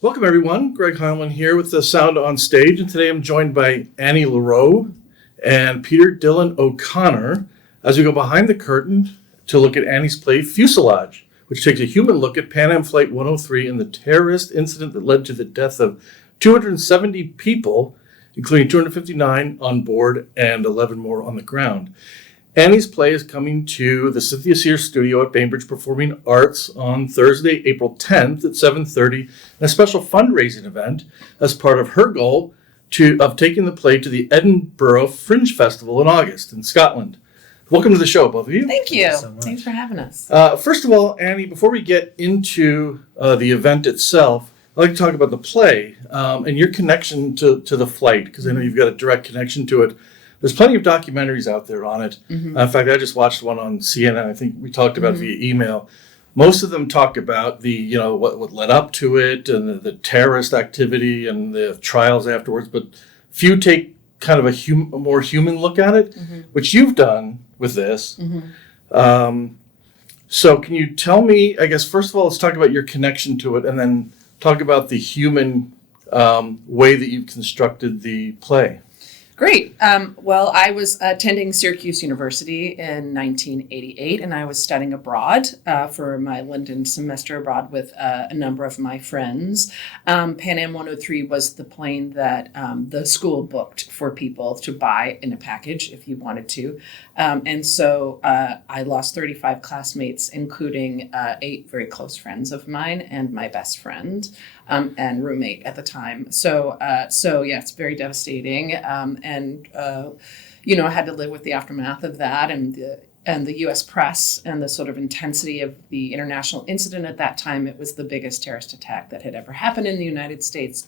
Welcome, everyone. Greg Heilman here with the Sound on Stage, and today I'm joined by Annie Lareau and Peter Dillon O'Connor as we go behind the curtain to look at Annie's play Fuselage, which takes a human look at Pan Am Flight 103 and the terrorist incident that led to the death of 270 people, including 259 on board and 11 more on the ground. Annie's play is coming to the Cynthia Sears studio at Bainbridge Performing Arts on Thursday, April 10th at 7:30, in a special fundraising event as part of her goal of taking the play to the Edinburgh Fringe Festival in August in Scotland. Welcome to the show, both of you. Thank you. So much. Thanks for having us. First of all, Annie, before we get into the event itself, I'd like to talk about the play and your connection to the flight, because I know you've got a direct connection to it. There's plenty of documentaries out there on it. Mm-hmm. In fact, I just watched one on CNN. I think we talked about it via email. Most of them talk about the, what led up to it and the terrorist activity and the trials afterwards, but few take kind of a more human look at it, which you've done with this. So can you tell me, I guess, first of all, let's talk about your connection to it and then talk about the human way that you've constructed the play. Great. Well, I was attending Syracuse University in 1988, and I was studying abroad for my London semester abroad with a number of my friends. Pan Am 103 was the plane that the school booked for people to buy in a package if you wanted to. And so I lost 35 classmates, including 8 very close friends of mine and my best friend and roommate at the time. So yeah, it's very devastating. I had to live with the aftermath of that and the U.S. press and the sort of intensity of the international incident at that time. It was the biggest terrorist attack that had ever happened in the United States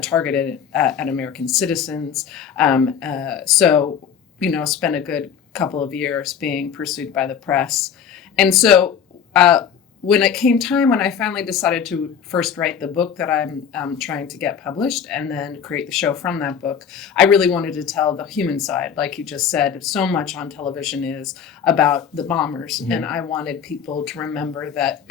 targeted at American citizens. Spent a good couple of years being pursued by the press. And so when it came time, when I finally decided to first write the book that I'm trying to get published and then create the show from that book, I really wanted to tell the human side. Like you just said, so much on television is about the bombers. And I wanted people to remember that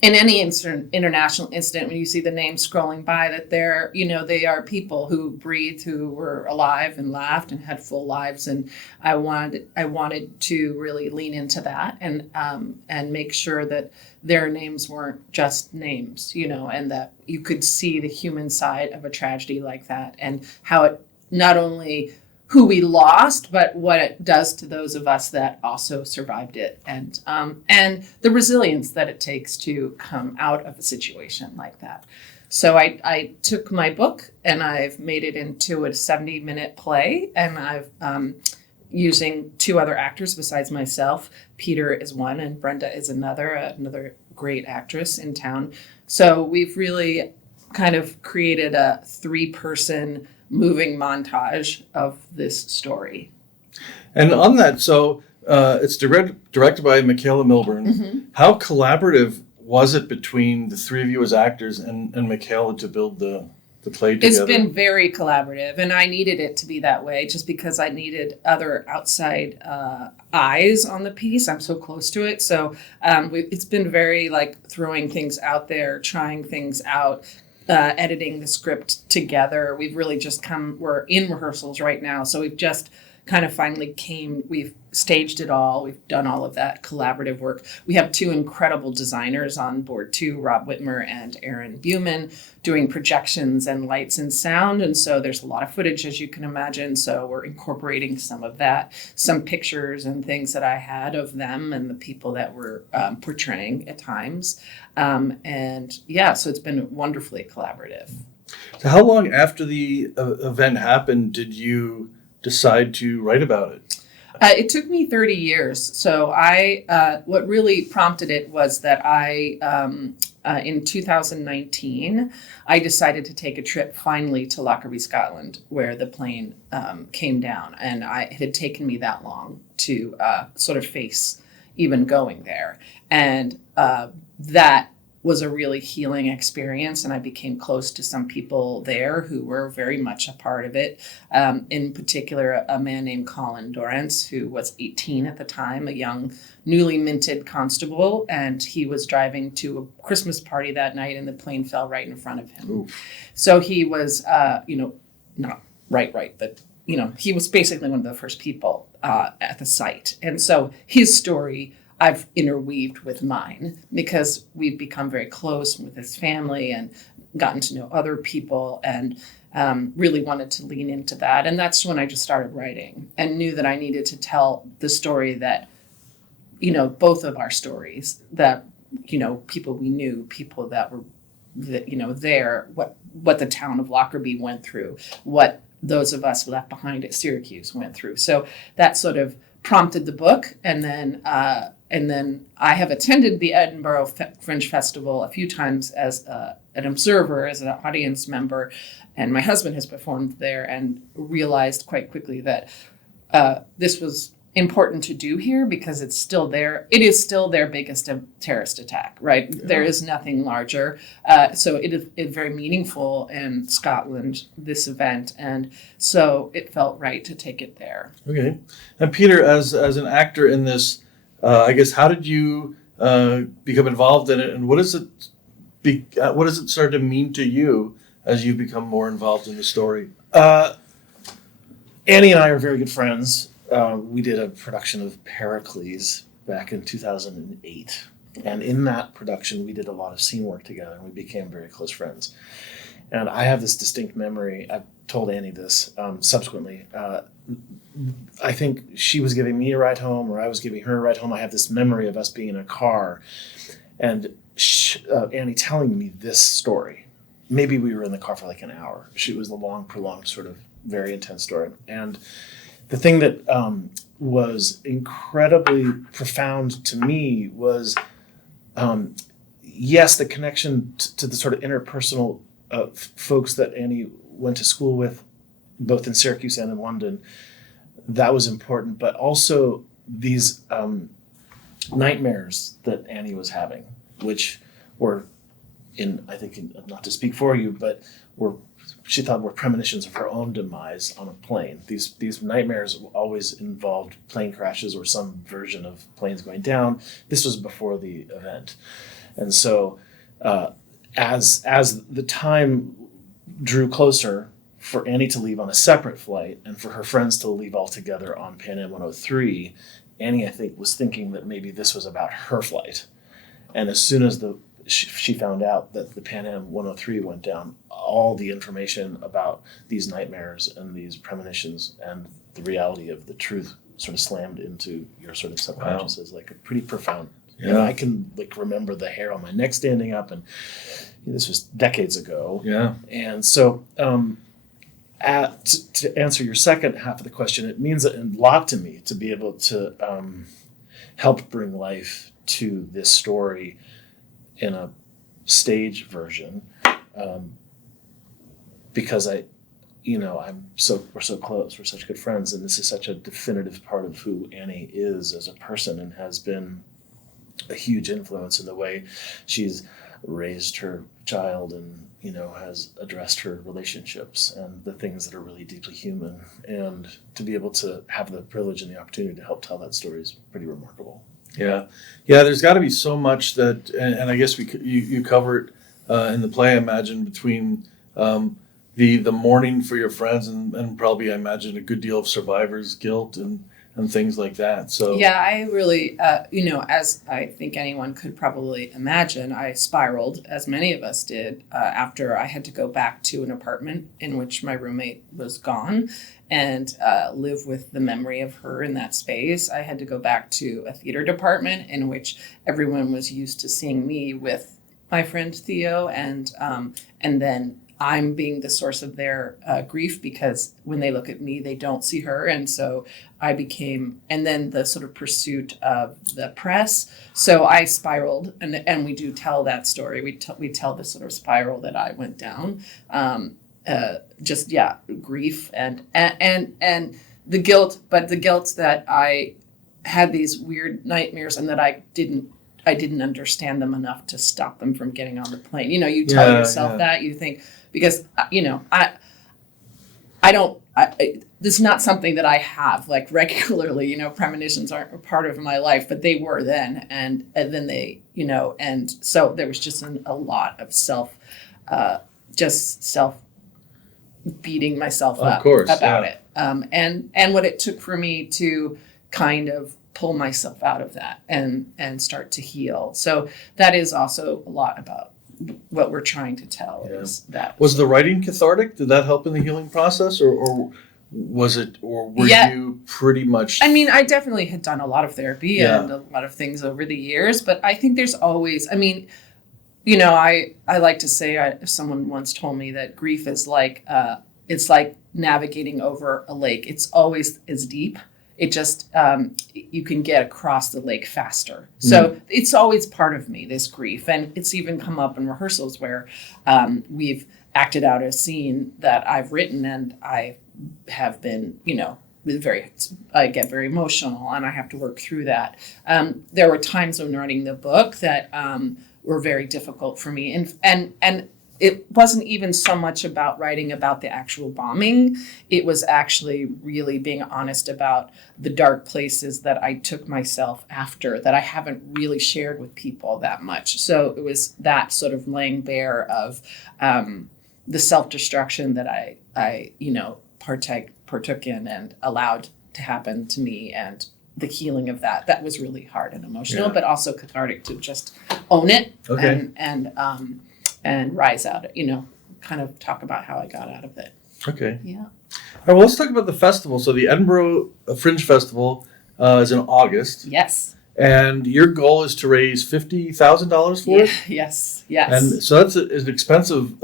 in any international incident, when you see the names scrolling by, that they are people who breathed, who were alive and laughed and had full lives. And I wanted to really lean into that and make sure that their names weren't just names, and that you could see the human side of a tragedy like that and how it not only who we lost, but what it does to those of us that also survived it, and the resilience that it takes to come out of a situation like that. So I took my book and I've made it into a 70-minute play, and I've using 2 other actors besides myself. Peter is one, and Brenda is another great actress in town. So we've really kind of created a 3-person moving montage of this story. And on that, so it's directed by Michaela Milburn. How collaborative was it between the 3 of you as actors and Michaela to build the play together? It's been very collaborative, and I needed it to be that way just because I needed other outside eyes on the piece. I'm so close to it. So it's been very like throwing things out there, trying things out, editing the script together. We've really just we're in rehearsals right now. So we've just kind of finally we've staged it all. We've done all of that collaborative work. We have 2 incredible designers on board too, Rob Whitmer and Aaron Buman, doing projections and lights and sound. And so there's a lot of footage, as you can imagine. So we're incorporating some of that, some pictures and things that I had of them and the people that we're portraying at times. So it's been wonderfully collaborative. So how long after the event happened did you decide to write about it? It took me 30 years. So what really prompted it was that in 2019, I decided to take a trip finally to Lockerbie, Scotland, where the plane came down. And it had taken me that long to sort of face even going there. And that was a really healing experience, and I became close to some people there who were very much a part of it. In particular, a man named Colin Dorrance, who was 18 at the time, a young, newly minted constable, and he was driving to a Christmas party that night, and the plane fell right in front of him. Ooh. So he was, not right, but he was basically one of the first people at the site, and so his story I've interweaved with mine because we've become very close with his family and gotten to know other people, and really wanted to lean into that. And that's when I just started writing and knew that I needed to tell the story that, both of our stories, that, people we knew, people that were, there, what the town of Lockerbie went through, what those of us left behind at Syracuse went through. So that sort of prompted the book. And then I have attended the Edinburgh Fringe Festival a few times as an observer, as an audience member, and my husband has performed there, and realized quite quickly that this was important to do here because it's still there. It is still their biggest terrorist attack, right? Yeah. There is nothing larger. So it is very meaningful in Scotland, this event. And so it felt right to take it there. Okay. And Peter, as an actor in this, I guess, how did you become involved in it, and what does it start to mean to you as you become more involved in the story? Annie and I are very good friends. We did a production of Pericles back in 2008. And in that production, we did a lot of scene work together, and we became very close friends. And I have this distinct memory. I've told Annie this subsequently. I think she was giving me a ride home, or I was giving her a ride home. I have this memory of us being in a car, and Annie telling me this story. Maybe we were in the car for like an hour. It was a long, prolonged, sort of very intense story. And the thing that was incredibly profound to me was, yes, the connection to the sort of interpersonal folks that Annie went to school with, both in Syracuse and in London. That was important, but also these nightmares that Annie was having, which were not to speak for you, but she thought were premonitions of her own demise on a plane. These nightmares always involved plane crashes or some version of planes going down. This was before the event. And so as the time drew closer for Annie to leave on a separate flight and for her friends to leave altogether on Pan Am 103, Annie, I think, was thinking that maybe this was about her flight. And as soon as she found out that the Pan Am 103 went down, all the information about these nightmares and these premonitions and the reality of the truth sort of slammed into your sort of subconscious. Wow. As like a pretty profound. Yeah. And I can remember the hair on my neck standing up, and this was decades ago. Yeah. And so to answer your second half of the question, it means a lot to me to be able to help bring life to this story in a stage version, because we're so close, we're such good friends, and this is such a definitive part of who Annie is as a person, and has been a huge influence in the way she's raised her child, and has addressed her relationships and the things that are really deeply human. And to be able to have the privilege and the opportunity to help tell that story is pretty remarkable. Yeah. There's got to be so much that, and I guess you cover it in the play, I imagine, between the mourning for your friends and probably, I imagine, a good deal of survivor's guilt and things like that. So yeah, I really, as I think anyone could probably imagine, I spiraled, as many of us did, after I had to go back to an apartment in which my roommate was gone, and live with the memory of her in that space. I had to go back to a theater department in which everyone was used to seeing me with my friend Theo, and then I'm being the source of their grief, because when they look at me, they don't see her. And so I became, and then the sort of pursuit of the press. So I spiraled, and we do tell that story. We tell the sort of spiral that I went down. Grief and the guilt, but the guilt that I had these weird nightmares and that I didn't I didn't understand them enough to stop them from getting on the plane. You tell yourself that, you think, because, this is not something that I have like regularly, premonitions aren't a part of my life, but they were then. And then they, and so there was just a lot of self beating myself up about it. And what it took for me to kind of pull myself out of that and start to heal. So that is also a lot about what we're trying to tell is that. Was the writing cathartic? Did that help in the healing process, or was it, or were you pretty much? I mean, I definitely had done a lot of therapy and a lot of things over the years, but I think there's always, I like to say, someone once told me that grief is like, it's like navigating over a lake. It's always as deep. It just, you can get across the lake faster. So it's always part of me, this grief. And it's even come up in rehearsals where we've acted out a scene that I've written, and I have been, I get very emotional and I have to work through that. There were times when writing the book that were very difficult for me. And it wasn't even so much about writing about the actual bombing. It was actually really being honest about the dark places that I took myself after that I haven't really shared with people that much. So it was that sort of laying bare of the self-destruction that I partook in and allowed to happen to me, and the healing of that. That was really hard and emotional, but also cathartic to just own it and rise out, kind of talk about how I got out of it. Okay. Yeah. All right, well, let's talk about the festival. So the Edinburgh Fringe Festival is in August. Yes. And your goal is to raise $50,000 for it? Yes. And so that's an expensive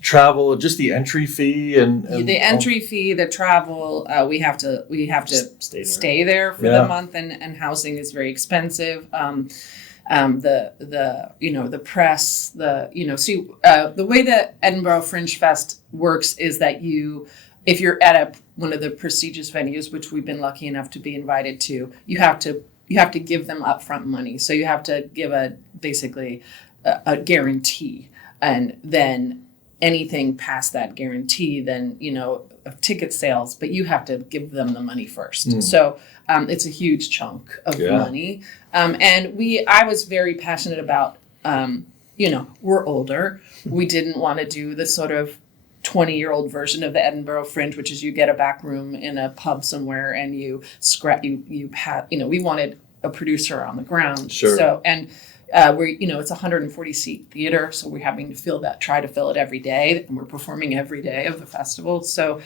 travel, just the entry fee and the entry fee, the travel, we have to stay there for the month, and housing is very expensive. The press, the way that Edinburgh Fringe Fest works is that if you're at one of the prestigious venues, which we've been lucky enough to be invited to, you have to give them upfront money. So you have to give basically a guarantee, and then anything past that guarantee, then, of ticket sales, but you have to give them the money first. So it's a huge chunk of money. And I was very passionate about, we're older. We didn't want to do the sort of 20-year-old version of the Edinburgh Fringe, which is you get a back room in a pub somewhere and we wanted a producer on the ground. Sure. So, and it's a 140 seat theater, so we're having to try to fill it every day, and we're performing every day of the festival. So,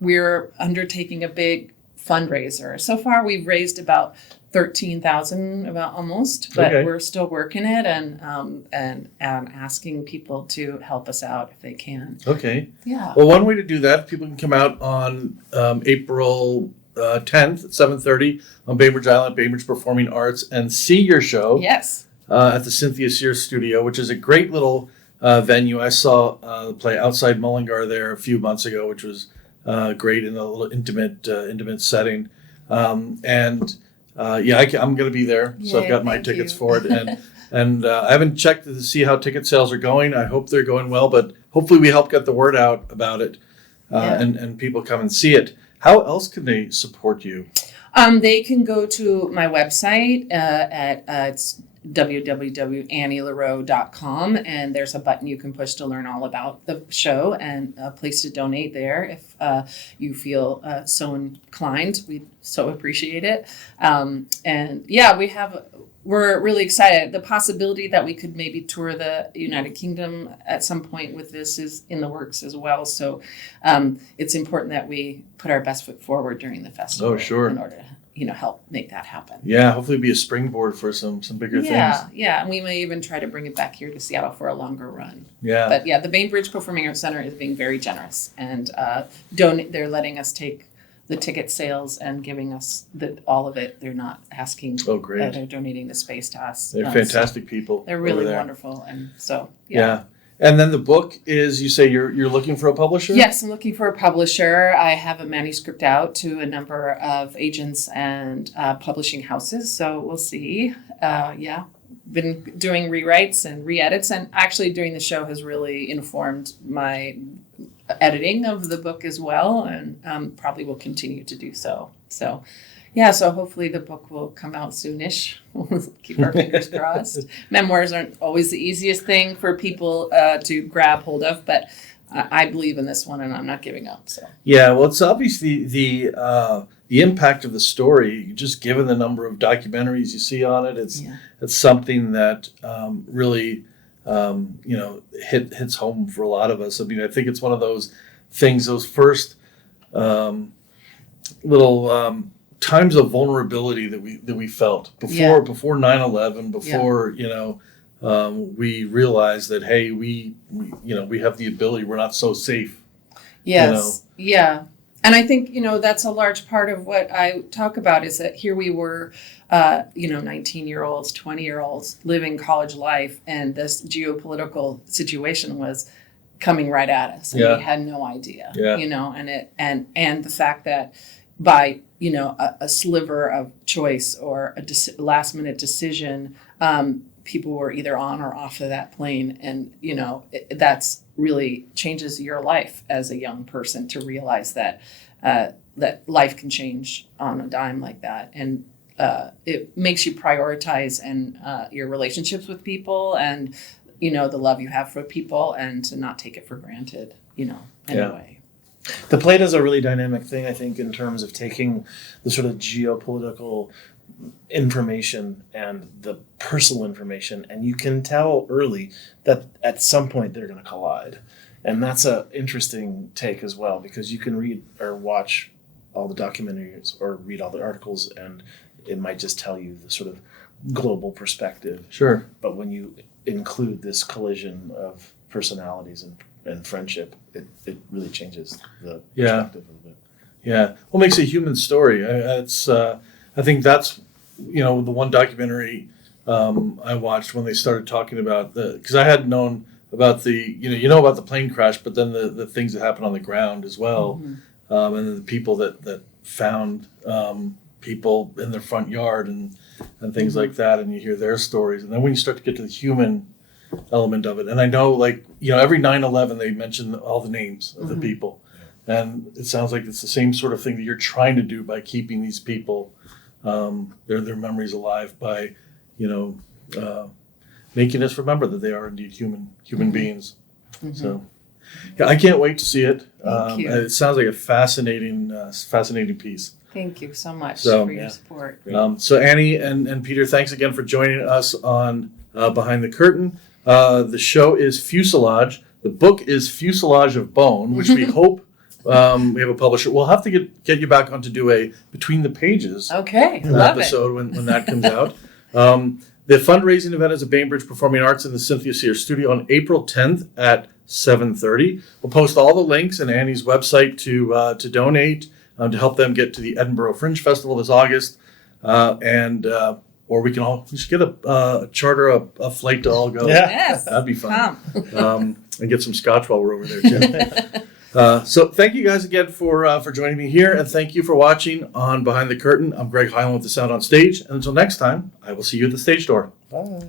we're undertaking a big fundraiser. So far, we've raised about $13,000, about almost, but we're still working it and asking people to help us out if they can. Okay. Yeah. Well, one way to do that, people can come out on April 10th at 7:30 on Bainbridge Island, Bainbridge Performing Arts, and see your show. Yes. At the Cynthia Sears Studio, which is a great little venue. I saw the play Outside Mullingar there a few months ago, which was great in a little intimate setting. I'm going to be there, so I've got my tickets for it, and I haven't checked to see how ticket sales are going. I hope they're going well, but hopefully we help get the word out about it, and people come and see it. How else can they support you? They can go to my website it's www.annielareau.com, and there's a button you can push to learn all about the show and a place to donate there if you feel so inclined. We so appreciate it. We're really excited. The possibility that we could maybe tour the United Kingdom at some point with this is in the works as well. So it's important that we put our best foot forward during the festival. Oh, sure. In order to help make that happen. Yeah, hopefully be a springboard for some bigger things. Yeah, and we may even try to bring it back here to Seattle for a longer run. Yeah. But the Bainbridge Performing Arts Center is being very generous, and they're letting us take the ticket sales and giving us all of it. They're not asking. Oh, great. They're donating the space to us. They're fantastic people. They're really over there. wonderful, and so Yeah. And then the book is, you say you're looking for a publisher? Yes, I'm looking for a publisher. I have a manuscript out to a number of agents and publishing houses, so we'll see. Been doing rewrites and re-edits, and actually doing the show has really informed my editing of the book as well, and probably will continue to do so. So hopefully the book will come out soonish. We'll keep our fingers crossed. Memoirs aren't always the easiest thing for people to grab hold of, but I believe in this one, and I'm not giving up. So Yeah, well, it's obviously the impact of the story. Just given the number of documentaries you see on it, it's something that really hits home for a lot of us. I mean, I think it's one of those things. Those first little times of vulnerability that we felt before 9/11, before we realized that, hey, we have the ability. We're not so safe. Yes. Yeah. And I think, that's a large part of what I talk about is that here we were, 19-year-olds, 20-year-olds living college life, and this geopolitical situation was coming right at us, and we had no idea, and the fact that by, a sliver of choice or a last minute decision, people were either on or off of that plane. And, that's really changes your life as a young person to realize that that life can change on a dime like that. And it makes you prioritize and your relationships with people and, the love you have for people, and to not take it for granted, anyway. The play does a really dynamic thing, I think, in terms of taking the sort of geopolitical information and the personal information, and you can tell early that at some point they're going to collide. And that's an interesting take as well, because you can read or watch all the documentaries or read all the articles, and it might just tell you the sort of global perspective. Sure. But when you include this collision of personalities and friendship, it really changes the perspective a little bit. Yeah. What makes a human story? I think that's, the one documentary I watched when they started talking about because I had known about about the plane crash, but then the things that happen on the ground as well. Mm-hmm. And then the people that found people in their front yard and things like that, and you hear their stories. And then when you start to get to the human element of it, and I know, every 9/11 they mention all the names of the people, and it sounds like it's the same sort of thing that you're trying to do by keeping these people their memories alive by making us remember that they are indeed human beings. Mm-hmm. So I can't wait to see it. Thank you. It sounds like a fascinating piece. Thank you so much for your support. So Annie and Peter, thanks again for joining us on Behind the Curtain. The show is Fuselage. The book is Fuselage of Bone, which we hope we have a publisher. We'll have to get you back on to do a Between the Pages episode when that comes out. The fundraising event is at Bainbridge Performing Arts in the Cynthia Sear Studio on April 10th at 7:30. We'll post all the links and Annie's website to donate to help them get to the Edinburgh Fringe Festival this August, or we should get a charter a flight to all go. Yeah. Yes, that'd be fun. And get some scotch while we're over there too. So thank you guys again for joining me here, and thank you for watching on Behind the Curtain. I'm Greg Hyland with the Sound on Stage, and until next time, I will see you at the stage door. Bye.